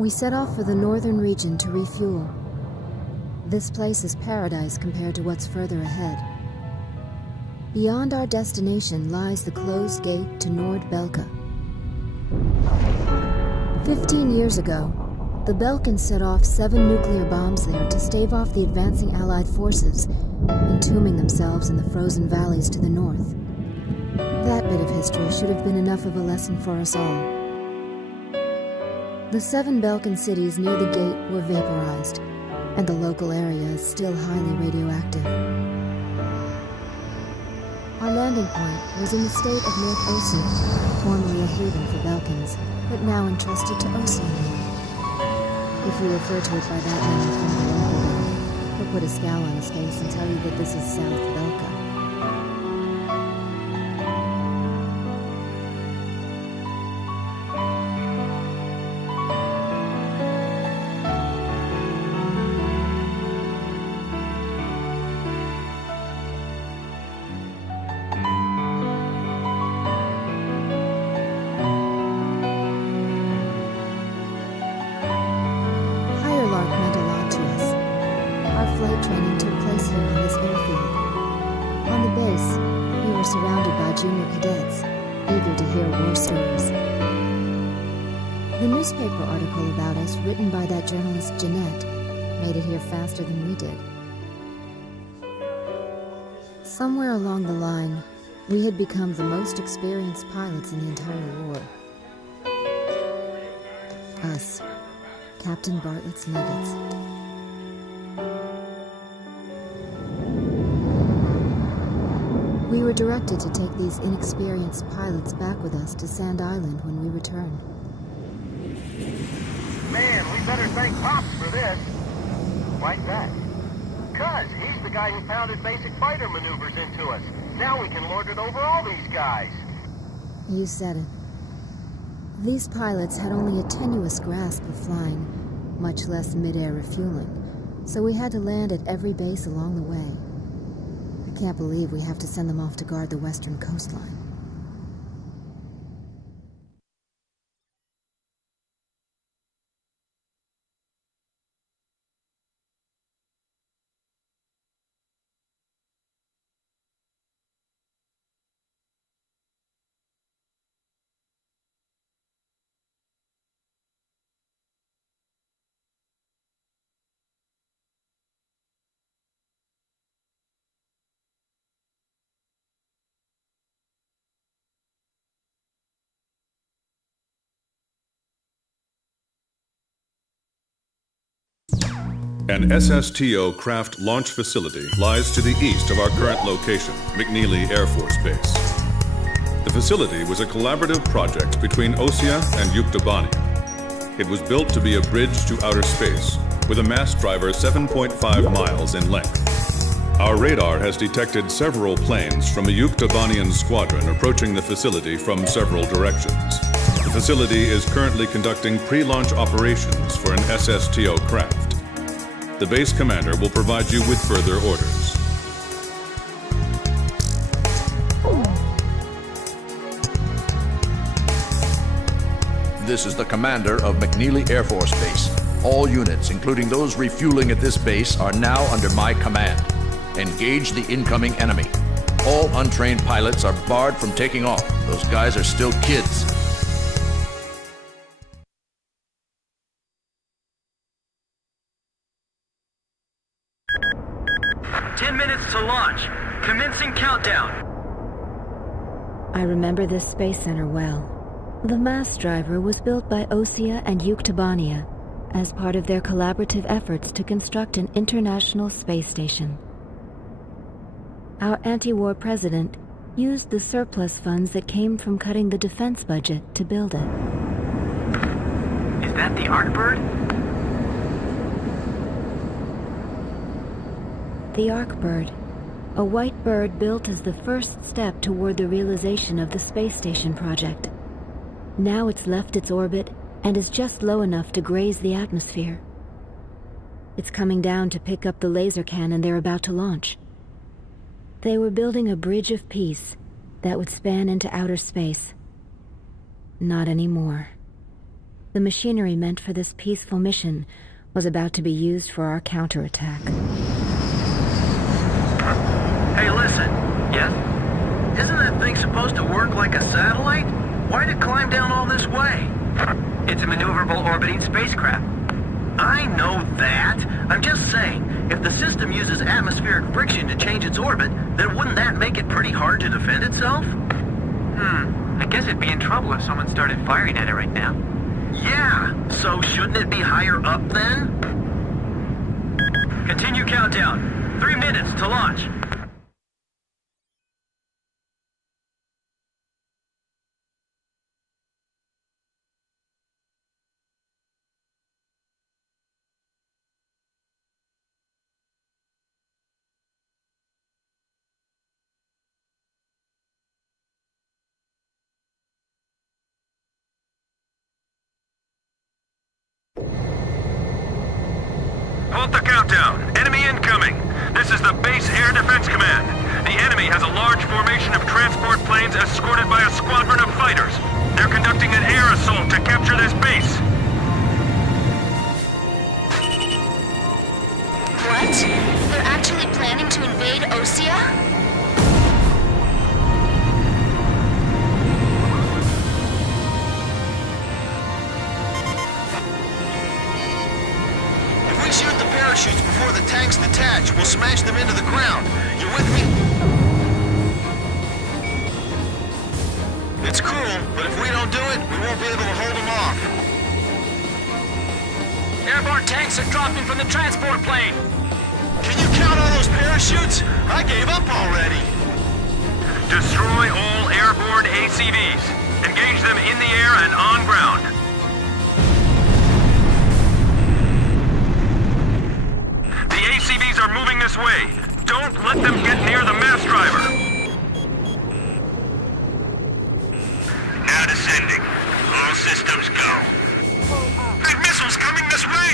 We set off for the northern region to refuel. This place is paradise compared to what's further ahead. Beyond our destination lies the closed gate to Nord-Belka. 15 years ago, the Belkans set off 7 nuclear bombs there to stave off the advancing Allied forces, entombing themselves in the frozen valleys to the north. That bit of history should have been enough of a lesson for us all. The 7 Belkan cities near the gate were vaporized, and the local area is still highly radioactive. Our landing point was in the state of North Ossia, formerly a haven for Belkans, but now entrusted to Oceania. If you refer to it by that name from the local, he'll put a scowl on his face and tell you that this is South Belka. Training took place here on this airfield. On the base, we were surrounded by junior cadets, eager to hear war stories. The newspaper article about us, written by that journalist Jeanette, made it here faster than we did. Somewhere along the line, we had become the most experienced pilots in the entire war. Us, Captain Bartlett's Nuggets. We were directed to take these inexperienced pilots back with us to Sand Island when we return. Man, we better thank Pops for this. Why's that? 'Cause he's the guy who pounded basic fighter maneuvers into us. Now we can lord it over all these guys. You said it. These pilots had only a tenuous grasp of flying, much less mid-air refueling, so we had to land at every base along the way. I can't believe we have to send them off to guard the western coastline. An SSTO craft launch facility lies to the east of our current location, McNeely Air Force Base. The facility was a collaborative project between Ossia and Yuktobania. It was built to be a bridge to outer space, with a mass driver 7.5 miles in length. Our radar has detected several planes from a Yuktobanian squadron approaching the facility from several directions. The facility is currently conducting pre-launch operations for an SSTO craft. The base commander will provide you with further orders. This is the commander of McNeely Air Force Base. All units, including those refueling at this base, are now under my command. Engage the incoming enemy. All untrained pilots are barred from taking off. Those guys are still kids. To launch. Commencing countdown. I remember this space center well. The mass driver was built by Ossia and Yuktobania as part of their collaborative efforts to construct an international space station. Our anti-war president used the surplus funds that came from cutting the defense budget to build it. Is that the Arkbird? The Arkbird. A white bird built as the first step toward the realization of the space station project. Now it's left its orbit and is just low enough to graze the atmosphere. It's coming down to pick up the laser cannon they're about to launch. They were building a bridge of peace that would span into outer space. Not anymore. The machinery meant for this peaceful mission was about to be used for our counterattack. Hey, listen. Yes? Isn't that thing supposed to work like a satellite? Why'd it climb down all this way? It's a maneuverable orbiting spacecraft. I know that. I'm just saying, if the system uses atmospheric friction to change its orbit, then wouldn't that make it pretty hard to defend itself? I guess it'd be in trouble if someone started firing at it right now. Yeah, so shouldn't it be higher up then? Continue countdown. 3 minutes to launch. Halt the countdown. Enemy incoming. This is the Base Air Defense Command. The enemy has a large formation of transport planes escorted by a squadron of fighters. They're conducting an air assault to capture this base. What? They're actually planning to invade Osea? If we shoot the parachutes before the tanks detach, we'll smash them into the ground. You with me? It's cool, but if we don't do it, we won't be able to hold them off. Airborne tanks are dropping from the transport plane. Can you count all those parachutes? I gave up already. Destroy all airborne ACVs. Engage them in the air and on ground. The ACVs are moving this way. Don't let them get near the mass driver. Now descending. All systems go. Big missiles coming this way!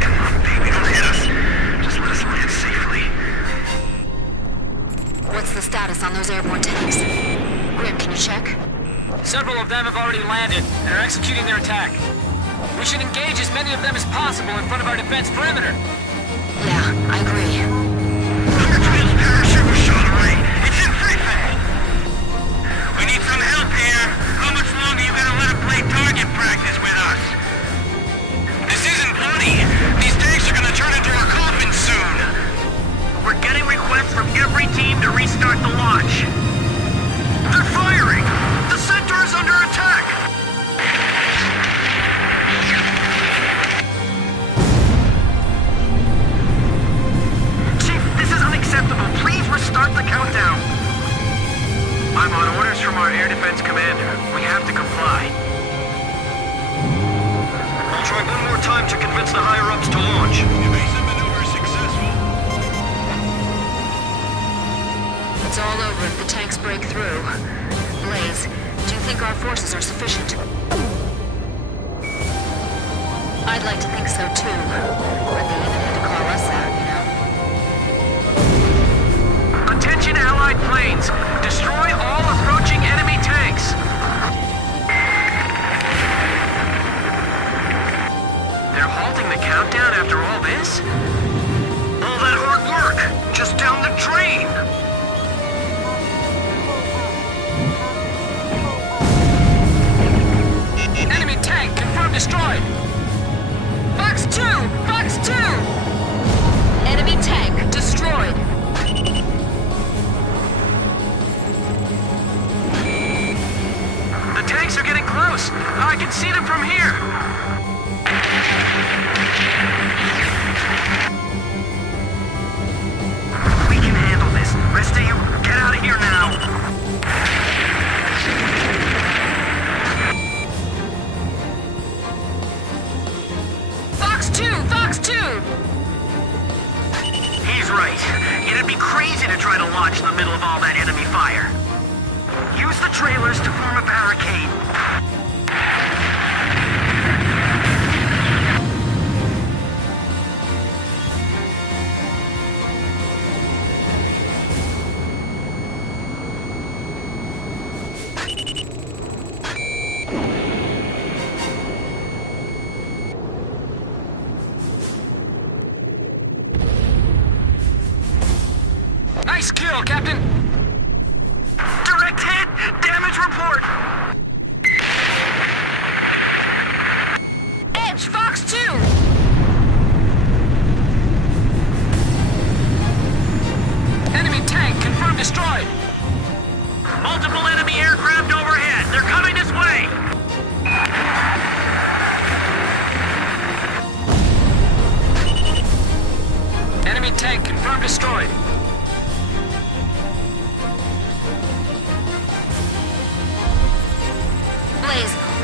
Come on, baby, don't hit us. Just let us land safely. What's the status on those airborne tanks? Grim, can you check? Several of them have already landed and are executing their attack. We should engage as many of them as possible in front of our defense perimeter. Yeah, I agree. This parachute was shot away. It's in free fall. We need some help here. How much longer you gonna let it play target practice with us? This isn't funny. These tanks are gonna turn into our coffins soon. We're getting requests from every team to restart the launch. They're firing! The center is under attack! Chief, this is unacceptable. Please restart the countdown. I'm on orders from our air defense commander. We have to comply. I'll try one more time to convince the higher-ups to launch. Evasive maneuver successful. It's all over if the tanks break through. Blaze, do you think our forces are sufficient? I'd like to think so too. But they even had to call us out, you know? Attention Allied planes! Destroy all approaching enemy tanks! They're halting the countdown after all this? All that hard work, just down the drain! Enemy tank confirmed destroyed. Fox 2! Fox 2! Enemy tank destroyed. The tanks are getting close! I can see them from here! We can handle this. Rest of you, get out of here now! Fox 2! Fox 2! He's right. It'd be crazy to try to launch in the middle of all that enemy fire. Use the trailers to form a barricade.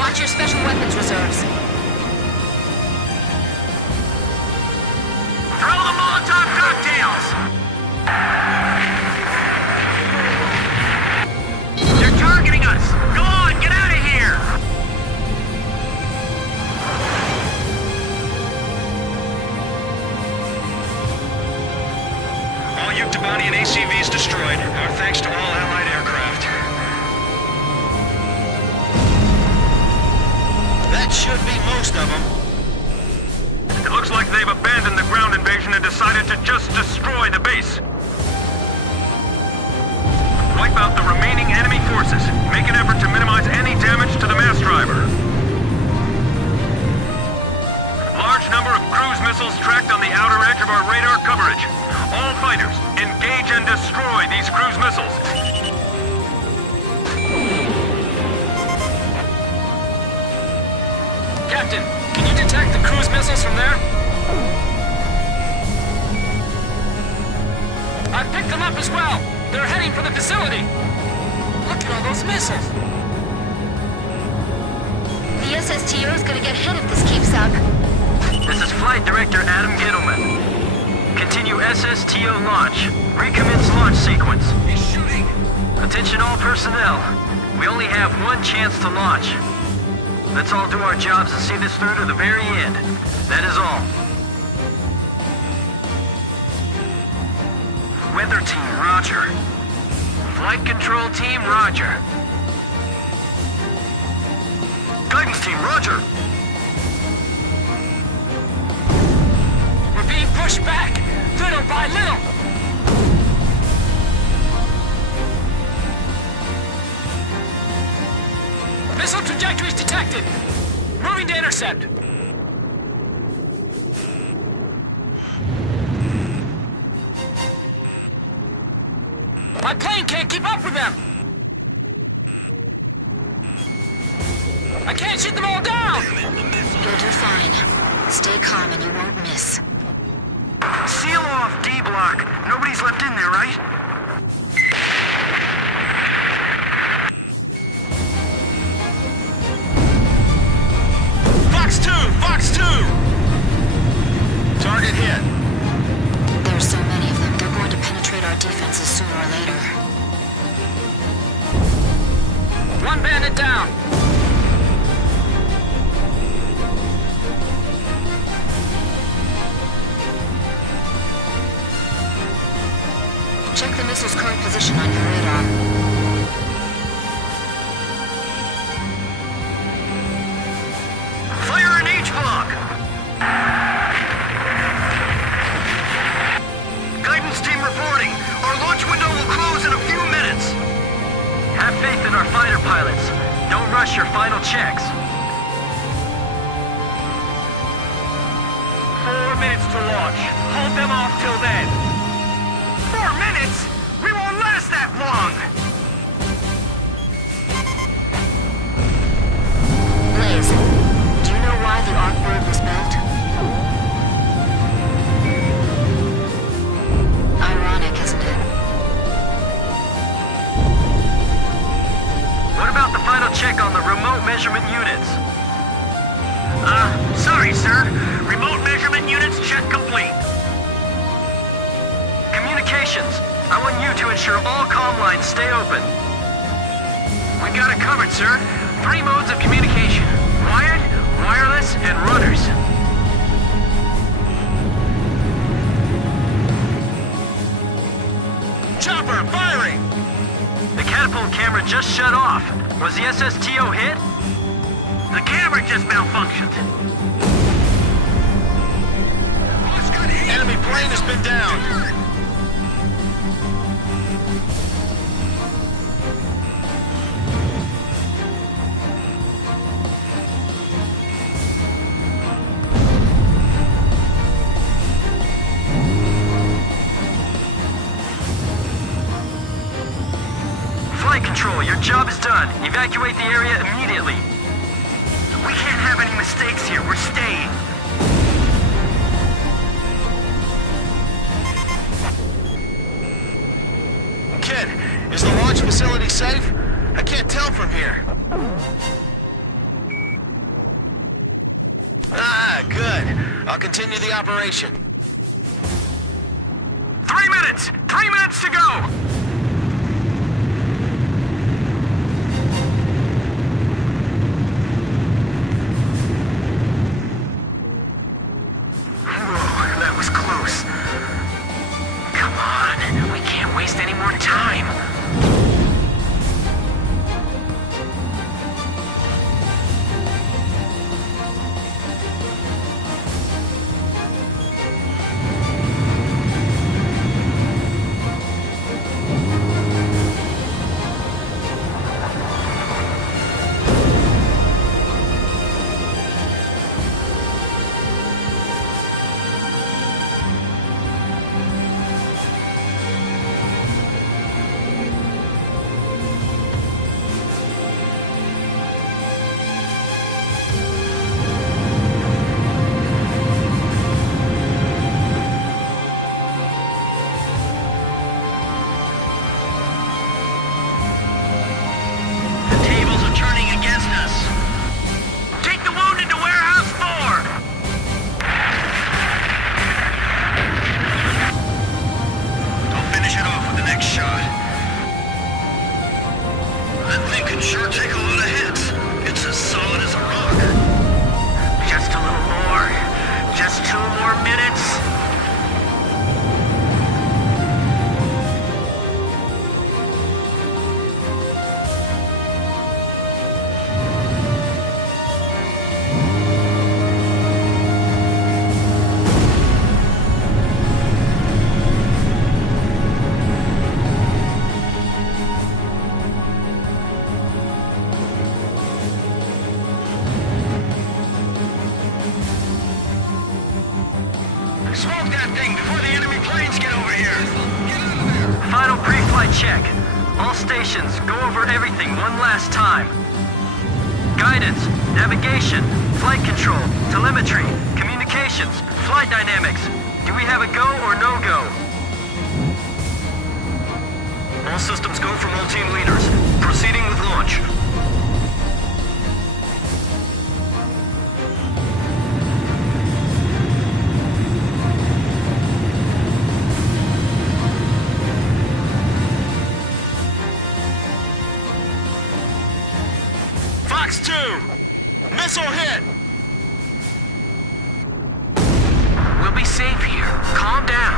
Watch your special weapons reserves. Throw the Molotov cocktails! They're targeting us! Go on, get out of here! All Yuktobanian ACVs destroyed. Our thanks to all Allied aircraft. That should be most of them. It looks like they've abandoned the ground invasion and decided to just destroy the base. Wipe out the remaining enemy forces. Make an effort to minimize any damage to the mass driver. Large number of cruise missiles tracked on the outer edge of our radar coverage. All fighters, engage and destroy these cruise missiles. Captain, can you detect the cruise missiles from there? I picked them up as well. They're heading for the facility. Look at all those missiles. The SSTO is gonna get hit if this keeps up. This is Flight Director Adam Gittleman. Continue SSTO launch. Recommence launch sequence. He's shooting! Attention all personnel. We only have one chance to launch. Let's all do our jobs and see this through to the very end. That is all. Weather team, roger. Flight control team, roger. Guidance team, roger. We're being pushed back, little by little. Missile trajectories detected. Moving to intercept. My plane can't keep up with them. I can't shoot them all down. You'll do fine. Stay calm and you won't miss. Seal off D block. Nobody's left in there, right? Fox 2! Fox 2! Target hit. There's so many of them, they're going to penetrate our defenses sooner or later. One bandit down. Check the missile's current position on your radar. Fire an H block! Guidance team reporting. Our launch window will close in a few minutes. Have faith in our fighter pilots. Don't rush your final checks. 4 minutes to launch. Hold them off till then. 4 minutes? We won't last that long! Blaze, do you know why the Arcbird was built? Ironic, isn't it? What about the final check on the remote measurement units? Sorry, sir. Remote measurement units check complete. Communications. I want you to ensure all comm lines stay open. We got it covered, sir. 3 modes of communication. Wired, wireless, and runners. Chopper, firing! The catapult camera just shut off. Was the SSTO hit? The camera just malfunctioned. Enemy plane has been down. Flight control, your job is done. Evacuate the area immediately. We can't have any mistakes here. We're staying. Kid, is the launch facility safe? I can't tell from here. continue the operation. 3 minutes! 3 minutes to go! That was close. Come on, we can't waste any more time. Smoke that thing before the enemy planes get over here! Final pre-flight check. All stations, go over everything one last time. Guidance, navigation, flight control, telemetry, communications, flight dynamics. Do we have a go or no-go? All systems go from all team leaders. Proceeding with launch. Fox 2! Missile hit! We'll be safe here. Calm down.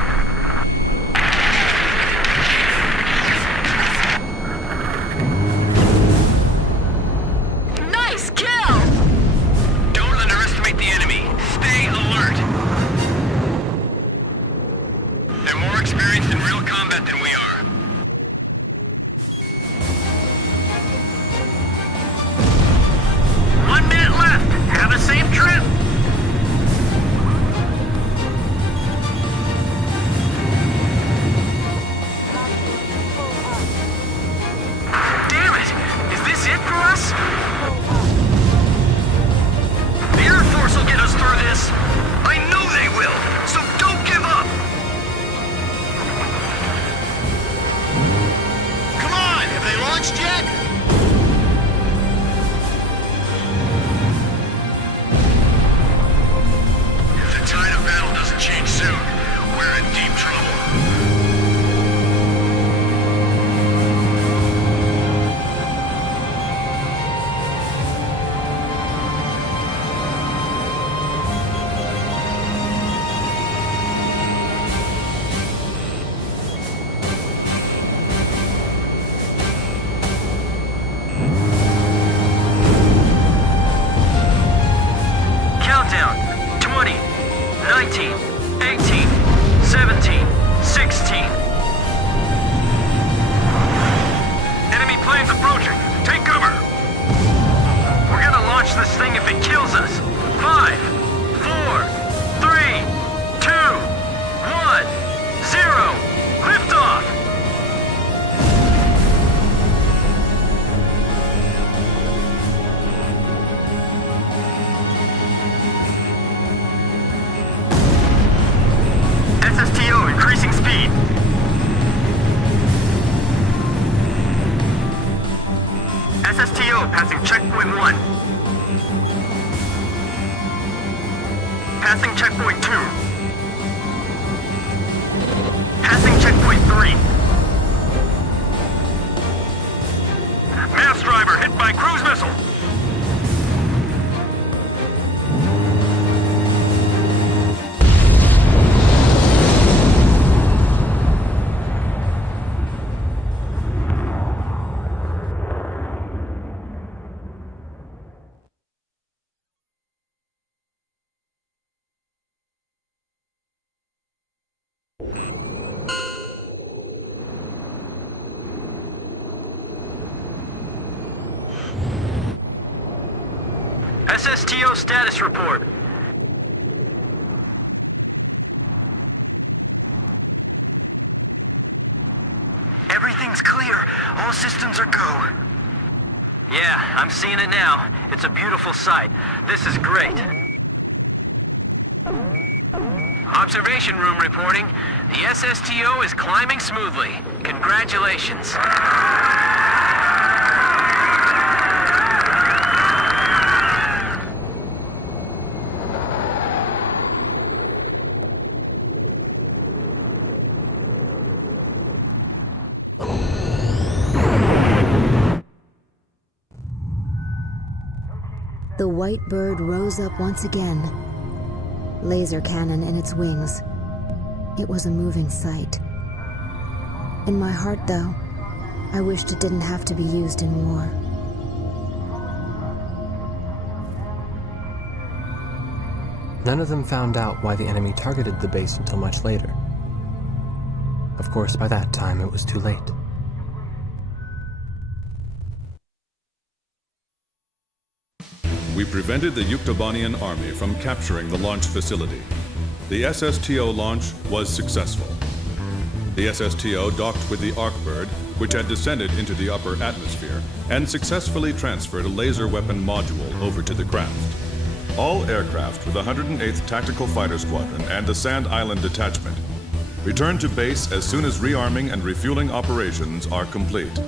Nice kill! Don't underestimate the enemy. Stay alert. They're more experienced in real combat than we are. Have a safe trip! Damn it! Is this it for us? The Air Force will get us through this! I know they will! So don't give up! Come on! Have they launched yet? Change soon. We're in deep trouble. Countdown. 20, 19, 18, 17, 16. Enemy planes approaching. Take cover. We're gonna launch this thing if it kills us. 5, 4, 3, 2, 1, 0. Liftoff. SSTO increasing speed. SSTO passing checkpoint 1. Passing checkpoint 2. Passing checkpoint 3. Mass driver hit by cruise missile. SSTO status report. Everything's clear. All systems are go. Yeah, I'm seeing it now. It's a beautiful sight. This is great. Observation room reporting. The SSTO is climbing smoothly. Congratulations. The white bird rose up once again, laser cannon in its wings. It was a moving sight. In my heart, though, I wished it didn't have to be used in war. None of them found out why the enemy targeted the base until much later. Of course, by that time, it was too late. We prevented the Yuktobanian army from capturing the launch facility. The SSTO launch was successful. The SSTO docked with the Arkbird, which had descended into the upper atmosphere, and successfully transferred a laser weapon module over to the craft. All aircraft with the 108th Tactical Fighter Squadron and the Sand Island Detachment return to base as soon as rearming and refueling operations are complete.